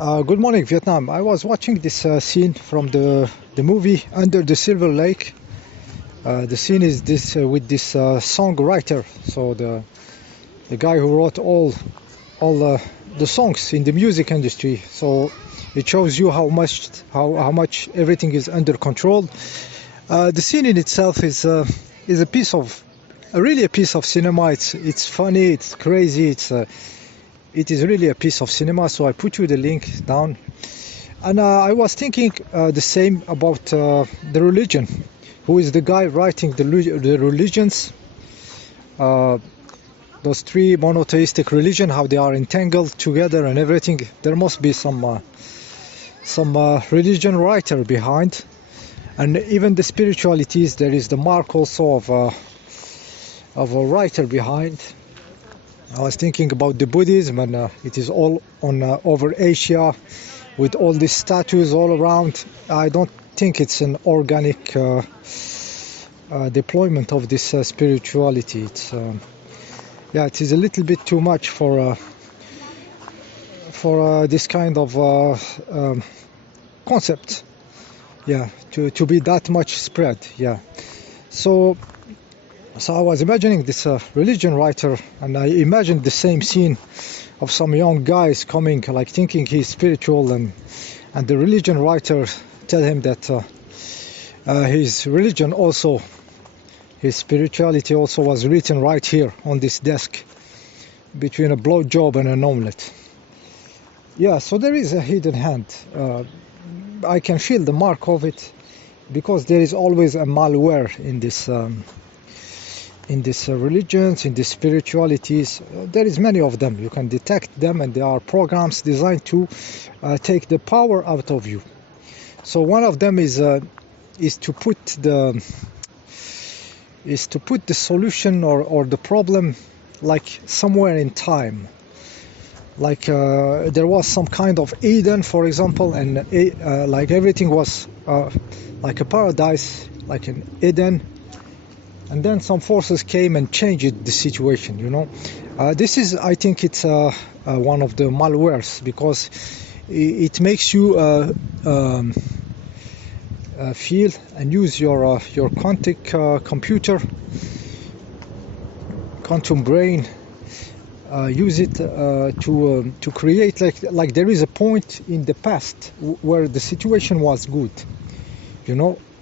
Good morning, Vietnam. I was watching this scene from the movie Under the Silver Lake. The scene is this with this songwriter, so the guy who wrote all the songs in the music industry. So it shows you how much everything is under control. The scene in itself is a piece of really a piece of cinema. It's funny, it's crazy, it is really a piece of cinema. So I put you the link down, and I was thinking the same about the religion. Who is the guy writing the religions? Those three monotheistic religion, how they are entangled together and everything. There must be some religion writer behind, and even the spiritualities. There is the mark also of a writer behind. I was thinking about the Buddhism, and it is all on over Asia, with all these statues all around. I don't think it's an organic deployment of this spirituality. It is a little bit too much for this kind of concept. To be that much spread. So I was imagining this religion writer, and I imagined the same scene of some young guys coming, like thinking he's spiritual, and the religion writer tell him that his religion also, his spirituality also was written right here on this desk, between a blowjob and an omelette. So there is a hidden hand. I can feel the mark of it, because there is always a malware in this. In these religions, in these spiritualities, there is many of them. You can detect them, and there are programs designed to take the power out of you. So one of them is to put the solution or the problem like somewhere in time. Like there was some kind of Eden, for example, and like everything was like a paradise, like an Eden. And then some forces came and changed the situation, This is, I think it's one of the malwares, because it makes you feel and use your quantum computer, quantum brain, use it to create like there is a point in the past where the situation was good,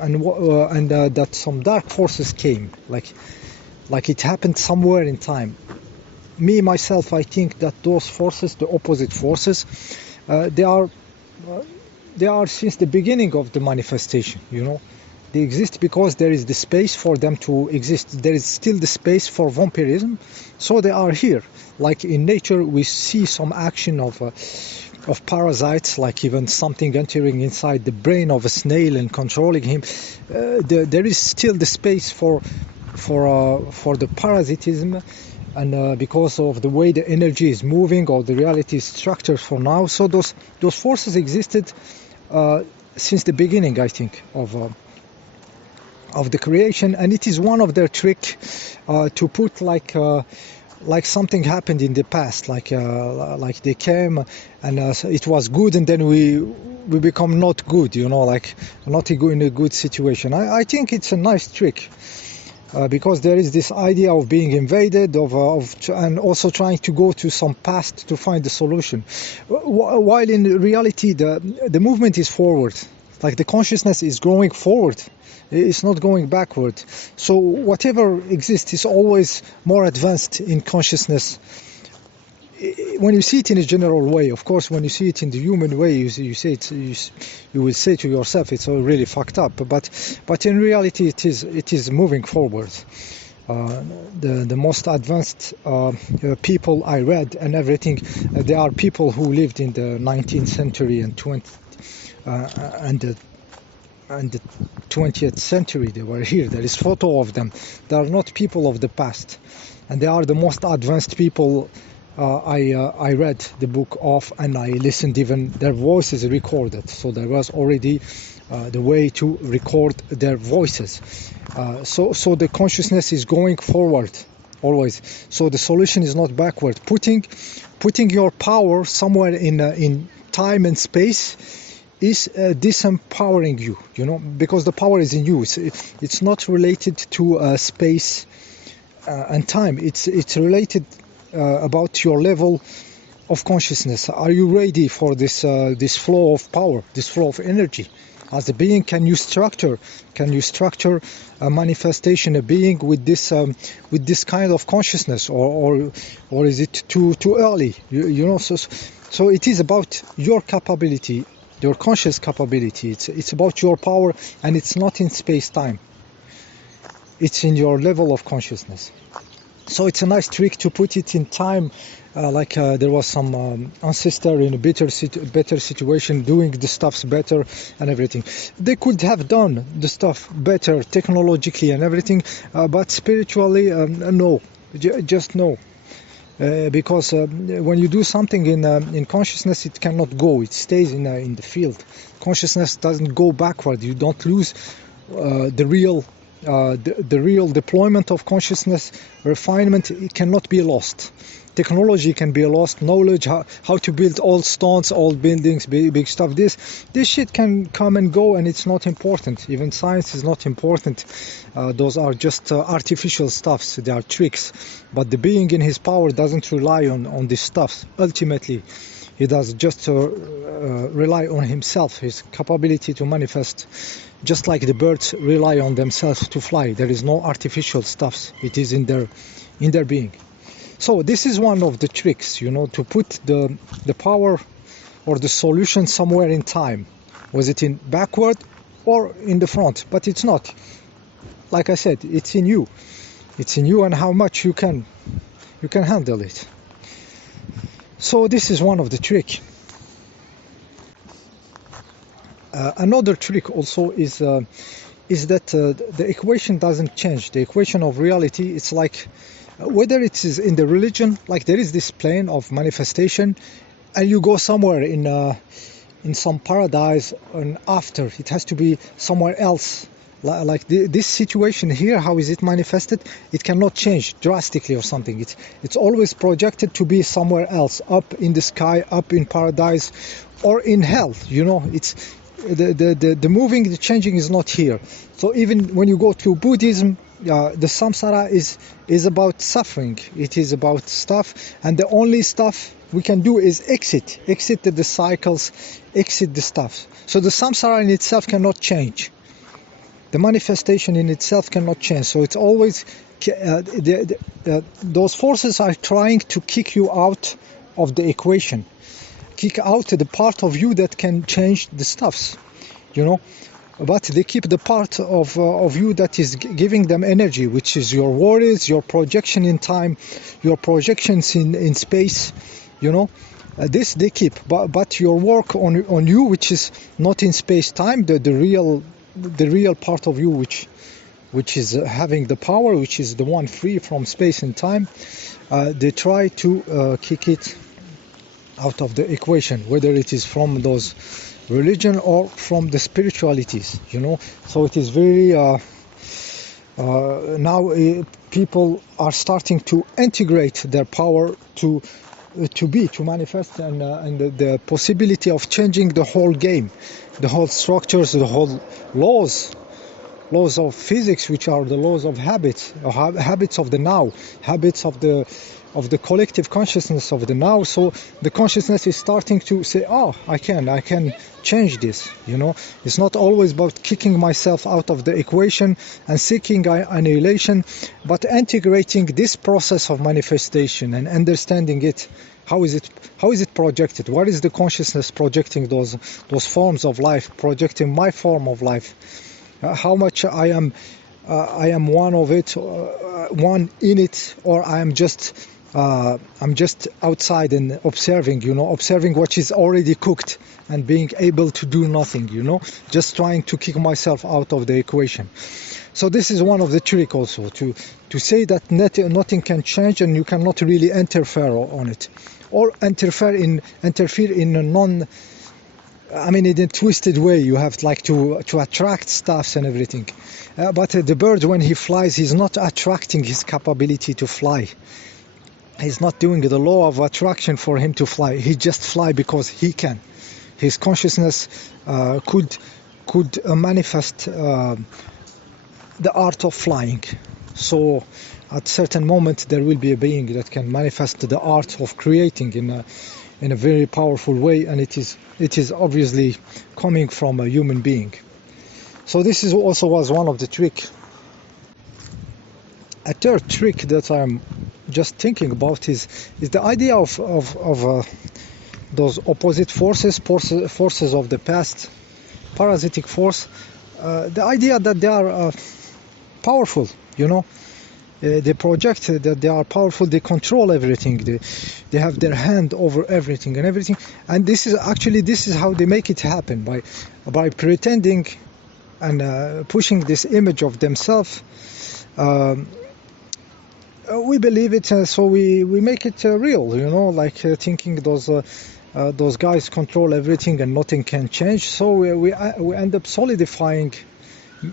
and that some dark forces came, like it happened somewhere in time. Me myself, I think that those forces, the opposite forces, they are since the beginning of the manifestation. They exist because there is the space for them to exist. There is still the space for vampirism, so they are here. Like in nature, we see some action of parasites, like even something entering inside the brain of a snail and controlling him. There is still the space for the parasitism, and because of the way the energy is moving or the reality is structured for now. So those forces existed since the beginning, I think, of the creation, and it is one of their trick to put like something happened in the past, like they came and it was good, and then we become not good, like not in a good situation. I think it's a nice trick, because there is this idea of being invaded, and also trying to go to some past to find the solution, while in reality the movement is forward. Like the consciousness is growing forward. It's not going backward. So whatever exists is always more advanced in consciousness. When you see it in a general way, of course, when you see it in the human way, you say it, you will say to yourself, it's all really fucked up. But in reality, it is moving forward. The most advanced people I read and everything, they are people who lived in the 19th century and 20th century. They were here. There is photo of them. They are not people of the past, and they are the most advanced people I read the book of, and I listened, even their voices recorded. So there was already the way to record their voices. So the consciousness is going forward always. So the solution is not backward. Putting your power somewhere in time and space is disempowering you, you know, because the power is in you. It's not related to space and time. It's related about your level of consciousness. Are you ready for this this flow of power, this flow of energy? As a being, can you structure a manifestation, a being with this kind of consciousness, or is it too early? You know, so it is about your capability, your conscious capability. It's about your power, and it's not in space-time. It's in your level of consciousness. So it's a nice trick to put it in time, like there was some ancestor in a better situation doing the stuffs better and everything. They could have done the stuff better technologically and everything, but spiritually, no, just no. Because when you do something in consciousness, it cannot go. It stays in the field. Consciousness doesn't go backward. You don't lose the real deployment of consciousness. Refinement, it cannot be lost. Technology can be lost. Knowledge, how to build old stones, old buildings, big stuff. This shit can come and go, and it's not important. Even science is not important. Those are just artificial stuffs. They are tricks. But the being in his power doesn't rely on these stuffs. Ultimately, he does just rely on himself, his capability to manifest. Just like the birds rely on themselves to fly. There is no artificial stuffs. It is in their being. So this is one of the tricks, you know, to put the power or the solution somewhere in time. Was it in backward or in the front? But it's not. Like I said, it's in you. It's in you, and how much you can handle it. So this is one of the trick. Another trick also is that the equation doesn't change. The equation of reality, it's like whether it is in the religion, like there is this plane of manifestation, and you go somewhere in some paradise, and after it has to be somewhere else. Like this situation here, how is it manifested? It cannot change drastically or something. It's always projected to be somewhere else, up in the sky, up in paradise, or in hell. You know, it's the moving, the changing is not here. So even when you go to Buddhism, the samsara is about suffering. It is about stuff, and the only stuff we can do is exit the cycles, exit the stuff. So the samsara in itself cannot change. The manifestation in itself cannot change. So it's always those forces are trying to kick you out of the equation, kick out the part of you that can change the stuffs, you know. But they keep the part of you that is giving them energy, which is your worries, your projection in time, your projections in space, you know. This they keep, but your work on you, which is not in space time, the real part of you, which is having the power, which is the one free from space and time, they try to kick it out of the equation, whether it is from those religion or from the spiritualities, you know. So it is very now people are starting to integrate their power to manifest, and the possibility of changing the whole game, the whole structures, the whole laws of physics, which are the laws of habits of the now, habits of the collective consciousness of the now. So the consciousness is starting to say, oh, I can change this, you know. It's not always about kicking myself out of the equation and seeking annihilation, but integrating this process of manifestation and understanding it. How is it projected? What is the consciousness projecting those forms of life, projecting my form of life? How much I am one of it, one in it, or I'm just outside and observing, you know, observing what is already cooked and being able to do nothing, you know, just trying to kick myself out of the equation. So this is one of the trick also, to say that nothing can change and you cannot really interfere on it, or interfere in a twisted way. You have like to attract stuffs and everything. But the bird, when he flies, he's not attracting his capability to fly. He's not doing the law of attraction for him to fly. He just fly because he can. His consciousness could manifest the art of flying. So at certain moment there will be a being that can manifest the art of creating in a very powerful way, and it is obviously coming from a human being. So this is also was one of the trick. A third trick that I'm just thinking about is the idea of those opposite forces of the past, parasitic force, the idea that they are powerful, you know. They project that they are powerful, they control everything, they have their hand over everything and everything. And this is how they make it happen, by pretending and pushing this image of themselves. We believe it, so we make it real, you know, like thinking those guys control everything and nothing can change. So we end up solidifying,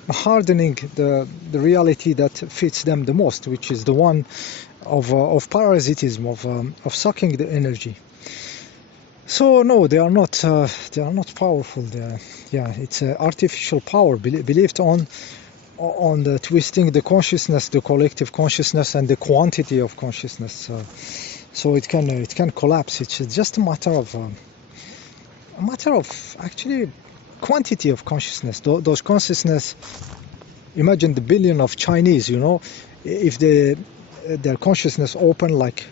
hardening the reality that fits them the most, which is the one of parasitism, of sucking the energy. So no, they are not powerful. It's artificial power believed on the twisting the consciousness, the collective consciousness, and the quantity of consciousness. So it can collapse. It's just a matter of actually quantity of consciousness. Those consciousness. Imagine the billion of Chinese. You know, if their consciousness open like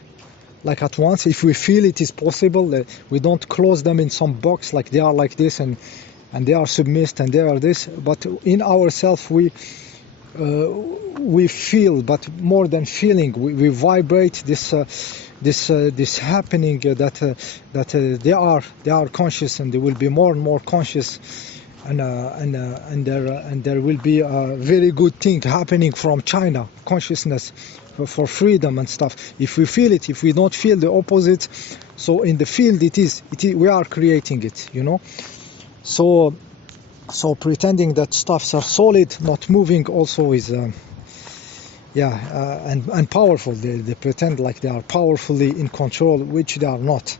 at once. If we feel it is possible, we don't close them in some box like they are like this and they are submissed and they are this. But in ourselves we feel, but more than feeling, we vibrate this happening that they are conscious, and they will be more and more conscious, and there will be a very good thing happening from China consciousness for freedom and stuff. If we feel it, if we don't feel the opposite, so in the field it is we are creating it, you know. So pretending that stuffs are solid, not moving, also is and powerful. They pretend like they are powerfully in control, which they are not.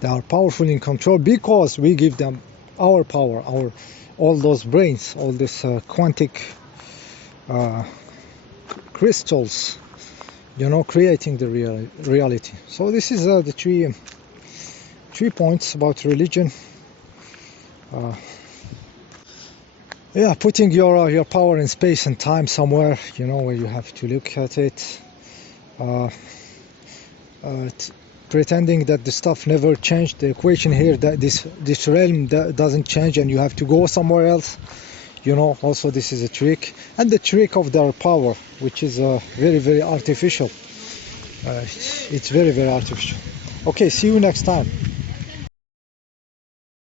They are powerfully in control because we give them our power, all those brains, all this quantic crystals, you know, creating the reality. So this is the three points about religion. Putting your power in space and time somewhere, you know, where you have to look at it. Pretending that the stuff never changed. The equation here, that this realm doesn't change, and you have to go somewhere else. You know, also this is a trick, and the trick of their power, which is very, very artificial. It's very, very artificial. Okay, see you next time.